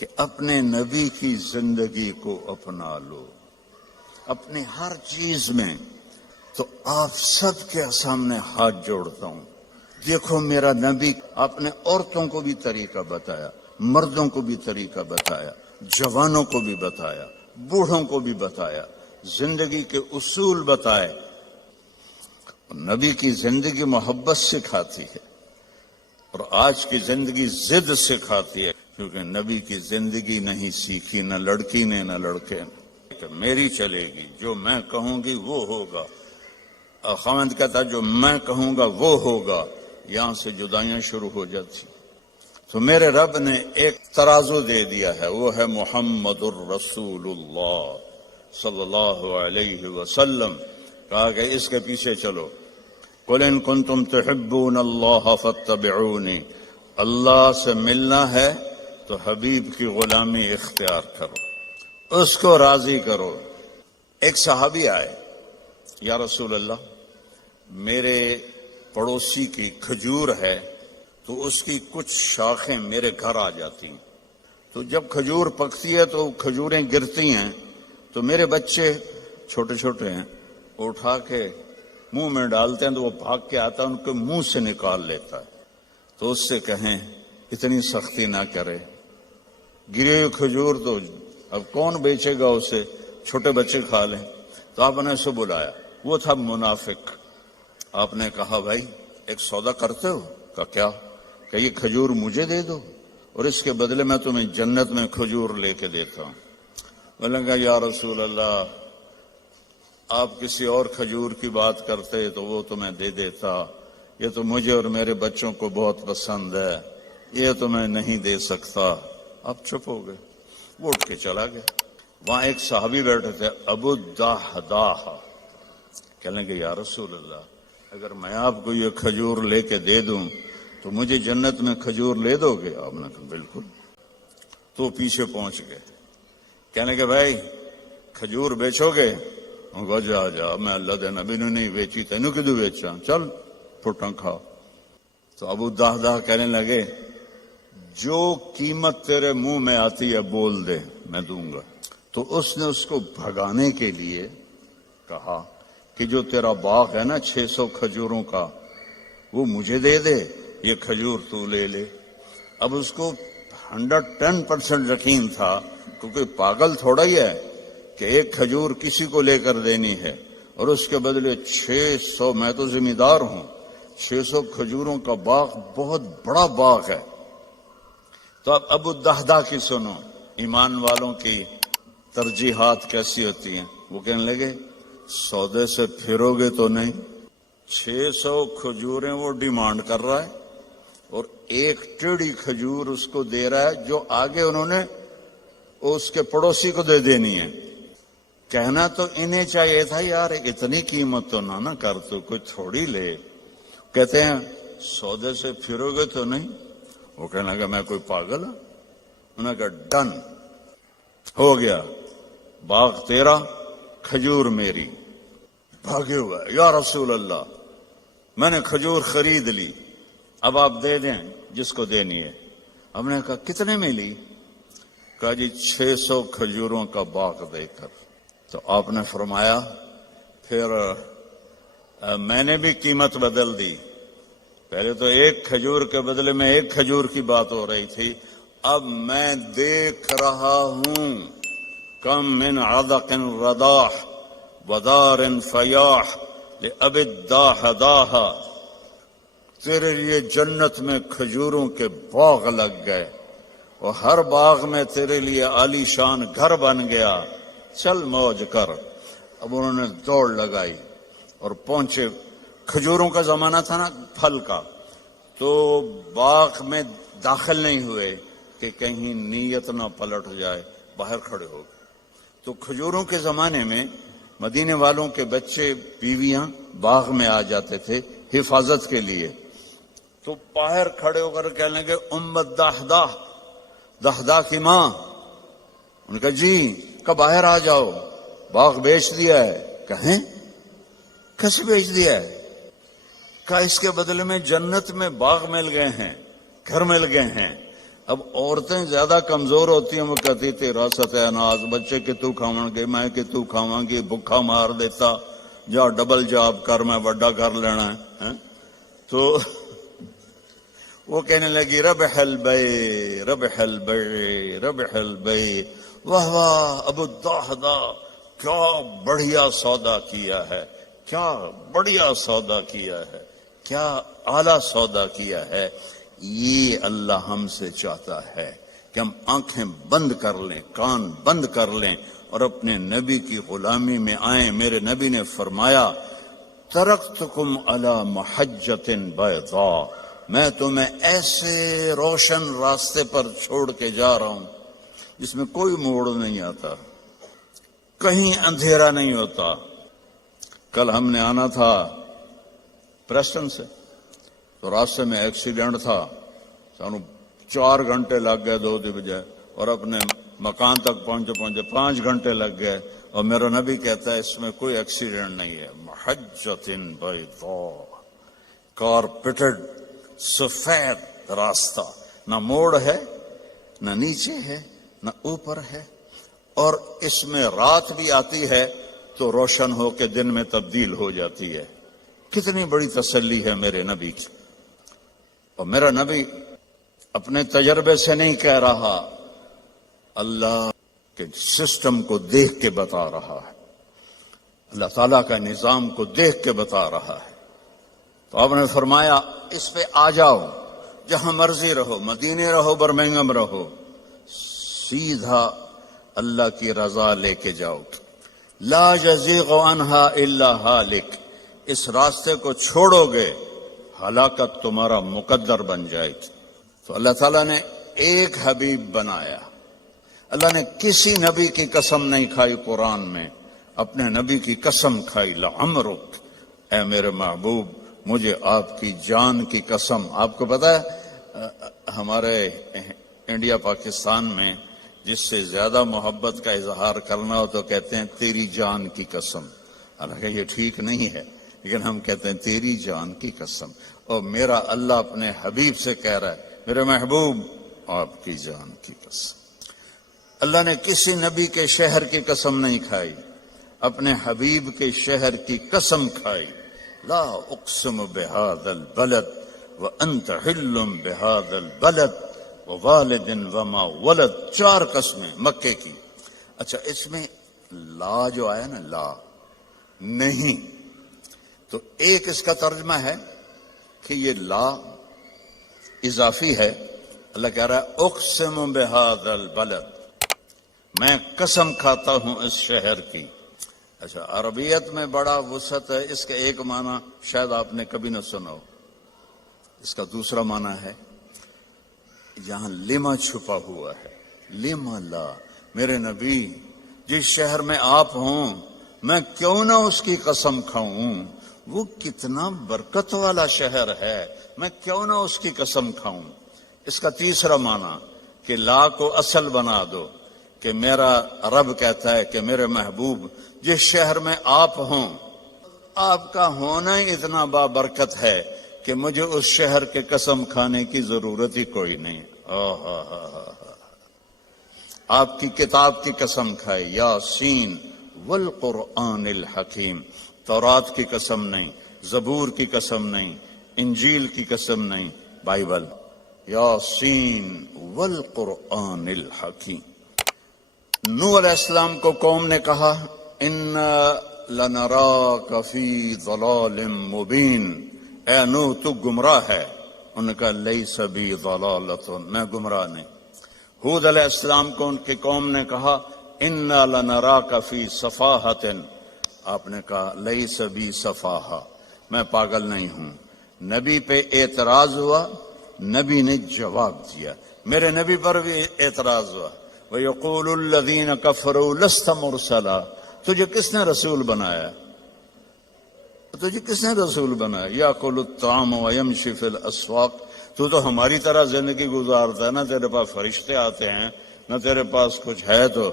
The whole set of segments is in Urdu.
کہ اپنے نبی کی زندگی کو اپنا لو اپنی ہر چیز میں. تو آپ سب کے سامنے ہاتھ جوڑتا ہوں، دیکھو میرا نبی. آپ نے عورتوں کو بھی طریقہ بتایا، مردوں کو بھی طریقہ بتایا، جوانوں کو بھی بتایا، بوڑھوں کو بھی بتایا، زندگی کے اصول بتائے. نبی کی زندگی محبت سکھاتی ہے اور آج کی زندگی ضد سکھاتی ہے، کیونکہ نبی کی زندگی نہیں سیکھی نہ لڑکی نے نہ لڑکے نے. کہ میری چلے گی، جو میں کہوں گی وہ ہوگا. خاوند کہتا جو میں کہوں گا وہ ہوگا. یہاں سے جدائیاں شروع ہو جاتی. تو میرے رب نے ایک ترازو دے دیا ہے، وہ ہے محمد الرسول اللہ صلی اللہ علیہ وسلم. کہا کہ اس کے پیچھے چلو. قل ان کنتم تحبون اللہ فاتبعونی. اللہ سے ملنا ہے تو حبیب کی غلامی اختیار کرو، اس کو راضی کرو. ایک صحابی آئے، یا رسول اللہ میرے پڑوسی کی کھجور ہے تو اس کی کچھ شاخیں میرے گھر آ جاتی ہیں. تو جب کھجور پکتی ہے تو کھجوریں گرتی ہیں تو میرے بچے چھوٹے چھوٹے ہیں اٹھا کے منہ میں ڈالتے ہیں تو وہ بھاگ کے آتا ہے ان کے منہ سے نکال لیتا ہے. تو اس سے کہیں اتنی سختی نہ کرے، گری ہوئی کھجور تو اب کون بیچے گا اسے، چھوٹے بچے کھا لیں. تو آپ نے اسے بلایا، وہ تھا منافق. آپ نے کہا بھائی ایک سودا کرتے ہو؟ کہا کیا؟ کہ یہ کھجور مجھے دے دو اور اس کے بدلے میں تمہیں جنت میں کھجور لے کے دیتا ہوں. بولے گا یا رسول اللہ آپ کسی اور کھجور کی بات کرتے تو وہ تمہیں دے دیتا، یہ تو مجھے اور میرے بچوں کو بہت پسند ہے، یہ تو میں نہیں دے سکتا. آپ چپ ہو گئے، وہ اٹھ کے چلا گیا. وہاں ایک صحابی بیٹھے تھے ابو الدحداح. کہنے لگے یا رسول اللہ اگر میں آپ کو یہ کھجور لے کے دے دوں تو مجھے جنت میں کھجور لے دو گے؟ آپ نے کہا بالکل. تو پیچھے پہنچ گئے، کہنے کہ بھائی کھجور بیچو گے؟ جا جا میں اللہ دے نبی نے نہیں بیچی، تینوں کدو بیچا، چل پھٹاں کھا. تو ابو الدحداح کہنے لگے جو قیمت تیرے منہ میں آتی ہے بول دے میں دوں گا. تو اس نے اس کو بھگانے کے لیے کہا کہ جو تیرا باغ ہے نا 600 کھجوروں کا وہ مجھے دے دے، یہ کھجور تو لے لے. اب اس کو 110% یقین تھا، کیونکہ پاگل تھوڑا ہی ہے کہ ایک کھجور کسی کو لے کر دینی ہے اور اس کے بدلے 600. میں تو ذمہ دار ہوں، 600 کھجوروں کا باغ بہت بڑا باغ ہے. تو اب ابو الدحداح کی سنو، ایمان والوں کی ترجیحات کیسی ہوتی ہیں. وہ کہنے لگے سودے سے پھرو گے تو نہیں. 600 کھجوریں وہ ڈیمانڈ کر رہا ہے اور ایک ٹیڑھی کھجور اس کو دے رہا ہے جو آگے انہوں نے اس کے پڑوسی کو دے دینی ہے. کہنا تو انہیں چاہیے تھا یار اتنی قیمت تو نہ کر، تو کوئی تھوڑی لے. کہتے ہیں سودے سے پھرو گے تو نہیں. وہ کہنے لگا میں کوئی پاگل ہوں. انہوں نے کہا ڈن ہو گیا، باغ تیرا کھجور میری. بھاگے ہوا یا رسول اللہ میں نے کھجور خرید لی، اب آپ دے دیں جس کو دینی ہے. ہم نے کہا کتنے میں لی؟ کہا جی 600 کھجوروں کا باغ دے کر. تو آپ نے فرمایا پھر میں نے بھی قیمت بدل دی. پہلے تو ایک کھجور کے بدلے میں ایک کھجور کی بات ہو رہی تھی، اب میں دیکھ رہا ہوں کم من عدق رداح ودار فیاح لأبی الدحداح. تیرے لیے جنت میں کھجوروں کے باغ لگ گئے اور ہر باغ میں تیرے لیے عالی شان گھر بن گیا، چل موج کر. اب انہوں نے دوڑ لگائی اور پہنچے. کھجوروں کا زمانہ تھا نا، پھل کا، تو باغ میں داخل نہیں ہوئے کہ کہیں نیت نہ پلٹ جائے، باہر کھڑے ہو گئے. تو کھجوروں کے زمانے میں مدینے والوں کے بچے بیویاں باغ میں آ جاتے تھے حفاظت کے لیے. تو باہر کھڑے ہو کر کہنے لگے ام الدحداح، دحداح کی ماں. ان کا جی کہ باہر آ جاؤ، باغ بیچ دیا ہے. کہیں کیسے بیچ دیا ہے؟ کہا اس کے بدلے میں جنت میں باغ مل گئے ہیں، گھر مل گئے ہیں. اب عورتیں زیادہ کمزور ہوتی ہیں، وہ کہتی تھی راست ہے ناز، بچے کہ تو کھاون گے، میں کہ تو کھاواں گی، بھکھا مار دیتا، جا ڈبل جاب کر، میں بڑا کر لینا ہے۔ تو وہ کہنے لگی ربح البیع ربح البیع ربح البیع، واہ واہ ابو الدحداء، کیا بڑھیا سودا کیا ہے، کیا بڑھیا سودا کیا ہے، کیا اعلی سودا کیا ہے۔ یہ اللہ ہم سے چاہتا ہے کہ ہم آنکھیں بند کر لیں، کان بند کر لیں اور اپنے نبی کی غلامی میں آئیں۔ میرے نبی نے فرمایا ترکتکم علی محجۃ بیضاء، میں تمہیں ایسے روشن راستے پر چھوڑ کے جا رہا ہوں جس میں کوئی موڑ نہیں آتا، کہیں اندھیرا نہیں ہوتا۔ کل ہم نے آنا تھا پریسٹن سے، تو راستے میں ایکسیڈنٹ تھا، سانو 4 گھنٹے لگ گئے 2 دی بجائے، اور اپنے مکان تک پہنچے 5 گھنٹے لگ گئے، اور میرا نبی کہتا ہے اس میں کوئی ایکسیڈنٹ نہیں ہے۔ محجۃ بیضاء، کارپیٹڈ سفید راستہ، نہ موڑ ہے، نہ نیچے ہے، نہ اوپر ہے، اور اس میں رات بھی آتی ہے تو روشن ہو کے دن میں تبدیل ہو جاتی ہے۔ کتنی بڑی تسلی ہے میرے نبی کی۔ اور میرا نبی اپنے تجربے سے نہیں کہہ رہا، اللہ کے سسٹم کو دیکھ کے بتا رہا ہے، اللہ تعالیٰ کا نظام کو دیکھ کے بتا رہا ہے۔ تو آپ نے فرمایا اس پہ آ جاؤ، جہاں مرضی رہو، مدینے رہو، برمنگھم رہو، سیدھا اللہ کی رضا لے کے جاؤ۔ لا یزیغ عنہا الا ہالک، اس راستے کو چھوڑو گے ہلاکت تمہارا مقدر بن جائے گی۔ تو اللہ تعالیٰ نے ایک حبیب بنایا، اللہ نے کسی نبی کی قسم نہیں کھائی قرآن میں، اپنے نبی کی قسم کھائی، لعمرک، اے میرے محبوب مجھے آپ کی جان کی قسم۔ آپ کو پتا ہے ہمارے انڈیا پاکستان میں جس سے زیادہ محبت کا اظہار کرنا ہو تو کہتے ہیں تیری جان کی قسم، حالانکہ یہ ٹھیک نہیں ہے، لیکن ہم کہتے ہیں تیری جان کی قسم۔ اور میرا اللہ اپنے حبیب سے کہہ رہا ہے میرے محبوب آپ کی جان کی قسم۔ اللہ نے کسی نبی کے شہر کی قسم نہیں کھائی، اپنے حبیب کے شہر کی قسم کھائی۔ لا اقسم بهذا البلد وانت حل بهذا البلد ووالد وما ولد، 4 قسمیں مکے کی۔ اچھا اس میں لا جو آیا نا، لا نہیں، تو ایک اس کا ترجمہ ہے کہ یہ لا اضافی ہے۔ اللہ کہہ رہا ہے اقسم بهذا البلد، میں قسم کھاتا ہوں اس شہر کی۔ اچھا عربیت میں بڑا وسعت ہے، اس کا ایک معنی شاید آپ نے کبھی نہ سنا ہو، اس کا دوسرا معنی ہے جہاں لما چھپا ہوا ہے، لما لا، میرے نبی جس شہر میں آپ ہوں میں کیوں نہ اس کی قسم کھاؤں، وہ کتنا برکت والا شہر ہے، میں کیوں نہ اس کی قسم کھاؤں۔ اس کا تیسرا معنی کہ لا کو اصل بنا دو، کہ میرا رب کہتا ہے کہ میرے محبوب جس شہر میں آپ ہوں، آپ کا ہونا ہی اتنا بابرکت ہے کہ مجھے اس شہر کے قسم کھانے کی ضرورت ہی کوئی نہیں۔ آپ کی کتاب کی قسم کھائے، یاسین والقرآن الحکیم، تورات کی قسم نہیں، زبور کی قسم نہیں، انجیل کی قسم نہیں، بائبل، یاسین والقرآن الحکیم۔ نوح علیہ السلام کو قوم نے کہا اِنَّا لَنَرَاكَ فِي ضَلَالٍ مُبِينٍ، اے نوح تو گمراہ ہے۔ انہوں نے کہا لَيْسَ بِي ضَلَالَةٌ، میں گمراہ نہیں۔ ہود علیہ السلام کو ان کی قوم نے کہا اِنَّا لَنَرَاكَ فِي صَفَاحَةٍ، آپ نے کہا لَيْسَ بِي صَفَاحَةٌ، میں پاگل نہیں ہوں۔ نبی پہ اعتراض ہوا، نبی نے جواب دیا، میرے نبی پر بھی اعتراض ہوا۔ وَيَقُولُ الَّذِينَ كَفَرُوا لَسْتَ مُرْسَلًا، تجھے کس نے رسول بنایا، تجھے کس نے رسول بنایا؟ یَأْكُلُ الطَّعَامَ وَيَمْشِي فِي الْأَسْوَاقِ، تو ہماری طرح زندگی گزارتا ہے، نہ تیرے پاس فرشتے آتے ہیں، نہ تیرے پاس کچھ ہے، تو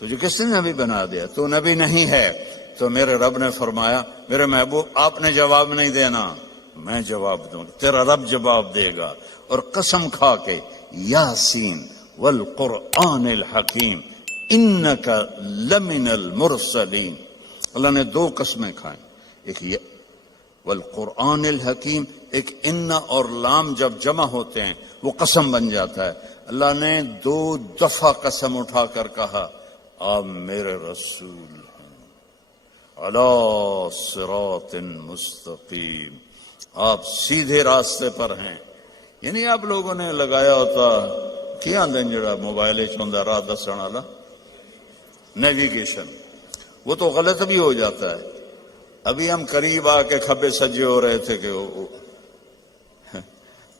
تجھے کس نے نبی بنا دیا؟ تو نبی نہیں ہے۔ تو میرے رب نے فرمایا میرے محبوب آپ نے جواب نہیں دینا، میں جواب دوں، تیرا رب جواب دے گا۔ اور قسم کھا کے یاسین والقرآن الحکیم انک لمن المرسلین. اللہ نے دو قسمیں کھائیں، ایک یہ والقرآن الحکیم، ایک ان اور لام جب جمع ہوتے ہیں وہ قسم بن جاتا ہے. اللہ نے 2 دفعہ قسم اٹھا کر کہا آپ میرے رسول ہیں، علی صراط مستقیم، آپ سیدھے راستے پر ہیں. یعنی آپ لوگوں نے لگایا ہوتا کیا دن جڑا موبائل چاہتا راہ دسن والا نیویگیشن، وہ تو غلط بھی ہو جاتا ہے. ابھی ہم قریب آ کے کھبے سجے ہو رہے تھے کہ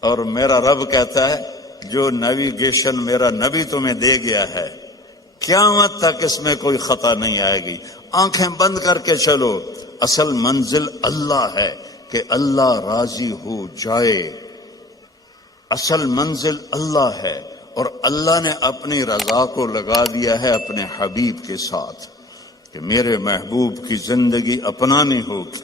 اور میرا رب کہتا ہے جو نیویگیشن میرا نبی تمہیں دے گیا ہے قیامت تک اس میں کوئی خطا نہیں آئے گی. آنکھیں بند کر کے چلو، اصل منزل اللہ ہے کہ اللہ راضی ہو جائے. اصل منزل اللہ ہے اور اللہ نے اپنی رضا کو لگا دیا ہے اپنے حبیب کے ساتھ کہ میرے محبوب کی زندگی اپنانی ہوگی.